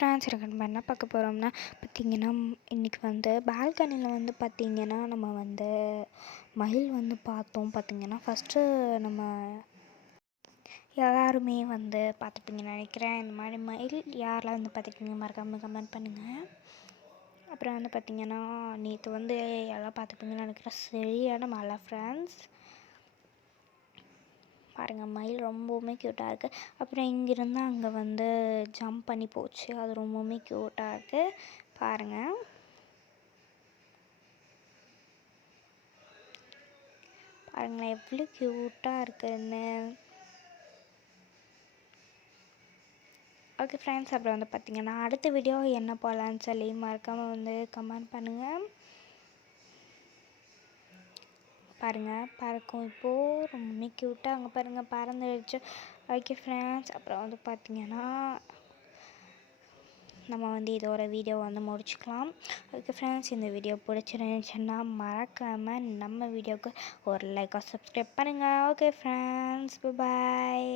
Friends எனக்கு நம்ம என்ன பார்க்க போகிறோம்னா பார்த்திங்கன்னா இன்றைக்கி வந்து பால்கனியில் வந்து பார்த்திங்கன்னா நம்ம வந்து மயில் வந்து பார்த்தோம். பார்த்திங்கன்னா ஃபஸ்ட்டு நம்ம எல்லாருமே வந்து பார்த்துப்பீங்கன்னு நினைக்கிறேன். இந்த மாதிரி மயில் யாரெல்லாம் வந்து பார்த்துருக்கீங்க மறக்காமல் கமெண்ட் பண்ணுங்கள். அப்புறம் வந்து பார்த்திங்கன்னா நேற்று வந்து எல்லாம் பார்த்துப்பீங்கன்னு நினைக்கிறேன். சரியான மழை ஃப்ரெண்ட்ஸ். பாருங்கள் மயில் ரொம்பவுமே க்யூட்டாக இருக்குது. அப்புறம் இங்கேருந்து அங்கே வந்து ஜம்ப் பண்ணி போச்சு. அது ரொம்பவுமே க்யூட்டாக இருக்குது. பாருங்கள் பாருங்களேன் எவ்வளோ க்யூட்டாக இருக்குதுன்னு. ஓகே ஃப்ரெண்ட்ஸ், அப்புறம் வந்து பார்த்திங்கன்னா அடுத்த வீடியோ என்ன போகலான்னு சொல்லி மறக்காமல் வந்து கமெண்ட் பண்ணுங்கள். பாருங்கள் பறக்கும் இப்போது ரொம்பவுமே க்யூட்டாக அங்கே பாருங்கள் பறந்துடுச்சு. ஓகே ஃப்ரெண்ட்ஸ், அப்புறம் வந்து பார்த்திங்கன்னா நம்ம வந்து இதோட வீடியோ வந்து முடிச்சுக்கலாம். ஓகே ஃப்ரெண்ட்ஸ், இந்த வீடியோ பிடிச்சிருந்துச்சுன்னா மறக்காமல் நம்ம வீடியோவுக்கு ஒரு லைக்காக சப்ஸ்கிரைப் பண்ணுங்கள். ஓகே ஃப்ரெண்ட்ஸ், பாய்.